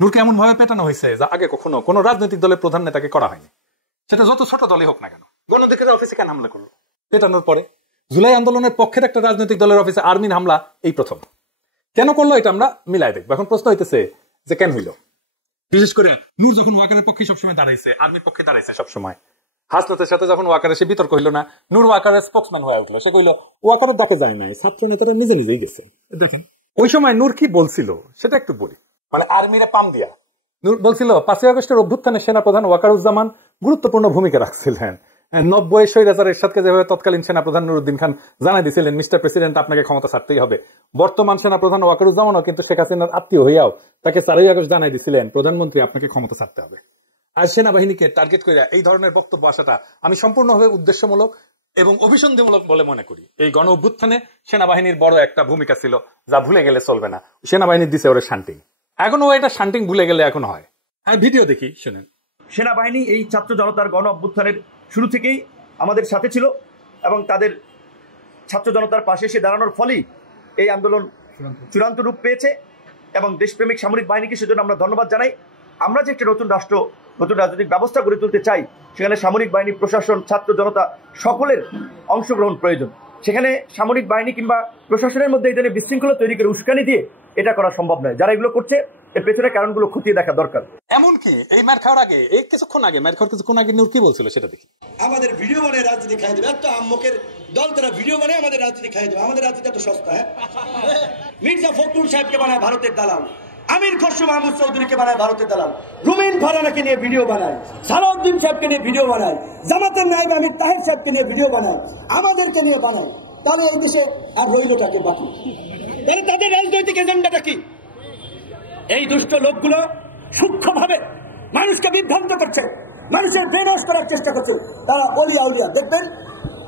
নূরকে এমন ভাবে পেটানো হয়েছে যা আগে কখনো কোন রাজনৈতিক দলের প্রধান নেতাকে করা হয়নি, সেটা যত ছোট দলই হোক না কেন। গণধিকার অফিসে কেন হামলা করলো? পেটানোর পরে জুলাই আন্দোলনের পক্ষের একটা রাজনৈতিক দলের অফিসে আর্মির হামলা এই প্রথম। কেন করলো এটা আমরা মিলাই দেখবো। এখন প্রশ্ন হইতেছে যে কেন হইল। বিশেষ করে নূর যখন ওয়াকারের পক্ষে সবসময় দাঁড়াইছে, আর্মির পক্ষে দাঁড়াইছে সবসময়, হাসনাতের সাথে যখন ওয়াকার এসে বিতর্ক হইল না, নূর ওয়াকারের স্পোক্সম্যান হয়ে উঠলো। সে কইলো ওয়াকারের ডাকে যায় নাই, ছাত্র নেতারা নিজে নিজেই গেছে। দেখেন ওই সময় নূর কি বলছিল সেটা একটু বলি। মানে আর্মিরে পাম দিয়া নূর বলছিল 5ই আগস্টের অভ্যুত্থানে সেনাপ্রধান ওয়াকারুজ্জামান গুরুত্বপূর্ণ ভূমিকা রাখছিলেন। 90 স্বৈরাচার এরশাদকে যেভাবে তৎকালীন সেনাপ্রধান নুরুদ্দিন খান জানাই দিয়েছিলেন, মিস্টার প্রেসিডেন্ট আপনাকে ক্ষমতা ছাড়তেই হবে। বর্তমান সেনাপ্রধান ওয়াকারুজ্জামানও কিন্তু শেখ হাসিনার আত্মীয় হইয়াও তাকে 4ই আগস্ট জানাই দিয়েছিলেন, প্রধানমন্ত্রী আপনাকে ক্ষমতা ছাড়তে হবে। আর সেনাবাহিনীকে টার্গেট করে এই ধরনের বক্তব্য আসাটা আমি সম্পূর্ণভাবে উদ্দেশ্যমূলক এবং অভিসন্ধিমূলক বলে মনে করি। এই গণ অভ্যুত্থানে সেনাবাহিনীর বড় একটা ভূমিকা ছিল, যা ভুলে গেলে চলবে না। সেনাবাহিনীর দিছে ওরা শান্টিং, এখনো এটা শান্টিং ভুলে গেলে এখন হয়। আমি ভিডিও দেখি, শুনেন। সেনাবাহিনী এই ছাত্র জনতার গণ অভ্যুত্থানের শুরু থেকেই আমাদের সাথে ছিল এবং তাদের ছাত্র জনতার পাশে এসে দাঁড়ানোর ফলেই এই আন্দোলন চূড়ান্ত রূপ পেয়েছে এবং দেশপ্রেমিক সামরিক বাহিনীকে সেজন্য আমরা ধন্যবাদ জানাই। আমরা যে একটা নতুন রাষ্ট্র, নতুন রাজনৈতিক ব্যবস্থা গড়ে তুলতে চাই, সেখানে সামরিক বাহিনী, প্রশাসন, ছাত্র জনতা সকলের অংশগ্রহণ প্রয়োজন। সেখানে সামরিক বাহিনী কিংবা প্রশাসনের মধ্যে এই ধরনের বিশৃঙ্খলা তৈরি করে উস্কানি দিয়ে এটা করা সম্ভব নয়। যারা এগুলো করছে এর পেছনে কারণগুলো খতিয়ে দেখা দরকার। এমনকি এই মার খাওয়ার আগে, এই কিছুক্ষণ আগে, মার খাওয়ার কিছুক্ষণ আগে নূর কি বলছিল সেটা দেখি। আমাদের ভিডিও বানায় রাজনীতি খাই দেবে, এত আম্মকের দল তারা ভিডিও বানায় আমাদের রাজনীতি খাই দেবে। আমাদের রাজনীতি এত সস্তা। হ্যাঁ, মির্জা ফখরুল সাহেবকে বানায় ভারতের দালাল, আমির খসরু মাহমুদ চৌধুরীকে বানায় ভারতের দালাল, রুমিন ফারানাকে নিয়ে ভিডিও বানায়, সালাউদ্দিন সাহেবকে নিয়ে ভিডিও বানায়, জামাতের নায়েব আমির তাহের সাহেবকে নিয়ে ভিডিও বানায়, আমাদেরকে নিয়ে বানায়। তাহলে এই দেশে আর রইলটাকে বাকি? তাহলে তাদের রাজনৈতিক এজেন্ডাটা কি? এই দুষ্ট লোকগুলো সূক্ষ্মভাবে মানুষকে বিভ্রান্ত করছে, মানুষের ব্রেন ওয়াশ করার চেষ্টা করছে। তারা অলিয়া উলিয়া দেখবেন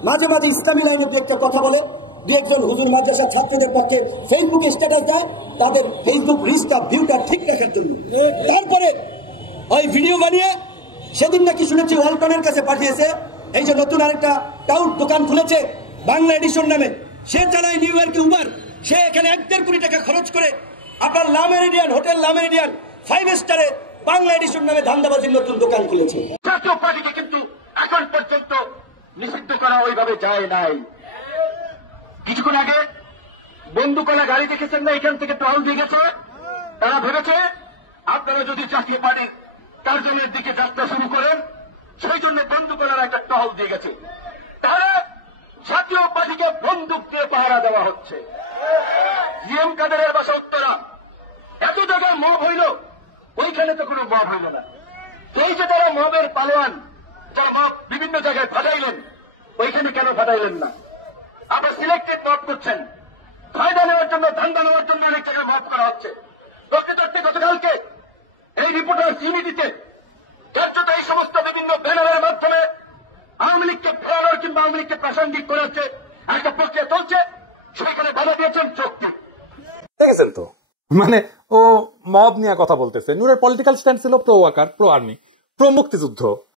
মাঝে মাঝে ইসলামী লাইনে দু একটা কথা বলে, দু একজন হুজুর মাদ্রাসার ছাত্রদের পক্ষে ফেসবুকে স্ট্যাটাস দেয় তাদের ফেসবুক রিচটা, ভিউটা ঠিক রাখার জন্য। তারপরে ওই ভিডিও বানিয়ে সেদিন নাকি শুনেছি ওয়ালটনের কাছে পাঠিয়েছে। এই যে নতুন আরেকটা টাউট দোকান খুলেছে বাংলা এডিশন নামে, সে চালায় নিউ ইয়র্কে উবার, সে এখানে 1.5 কোটি টাকা খরচ করে আপনার লা মেরিডিয়ান হোটেল, লা মেরিডিয়ান 5 স্টারে বাংলা এডিশন নামে ধান্দাবাজির নতুন দোকান খুলেছে। জাতীয় পার্টিকে কিন্তু এখন পর্যন্ত নিষিদ্ধ করা ওইভাবে যায় নাই। কিছুক্ষণ আগে বন্দুকলা গাড়ি দেখেছেন না, এখান থেকে টহল দিয়ে গেছে। তারা ভেবেছে আপনারা যদি জাতীয় পার্টির কার্যালয়ের দিকে যাত্রা শুরু করেন, সেই জন্য বন্দুকলার একটা টহল দিয়ে গেছে। তারা জাতীয় পার্টিকে বন্দুক দিয়ে পাহারা দেওয়া হচ্ছে। জিএম কাদেরের বাসা উত্তরা, এত জায়গায় মব হইল, ওইখানে তো কোনো মব হইল না। এই যে তারা মবের পালোয়ান, যারা মব বিভিন্ন জায়গায় ফাটাইলেন, ওইখানে কেন ফাটাইলেন না? আবার সিলেক্টেড মব করছেন, ফায়দা নেওয়ার জন্য, ধান্দা নেওয়ার জন্য অনেক জায়গায় মব করা হচ্ছে। গতকালকে এই রিপোর্টার ইউনিটিতে কার্যত এই সমস্ত বিভিন্ন ব্যানারের মাধ্যমে আওয়ামী লীগকে ফেরানোর কিংবা আওয়ামী লীগকে প্রাসঙ্গিক করে হচ্ছে একটা প্রক্রিয়া চলছে, সেখানে বাধা দিয়েছেন চোখটি। দেখেছেন তো, মানে ও মব নিয়ে কথা বলতেছে। নূরের পলিটিক্যাল স্ট্যান্ড ছিল pro Waker, pro army, pro মুক্তিযুদ্ধ।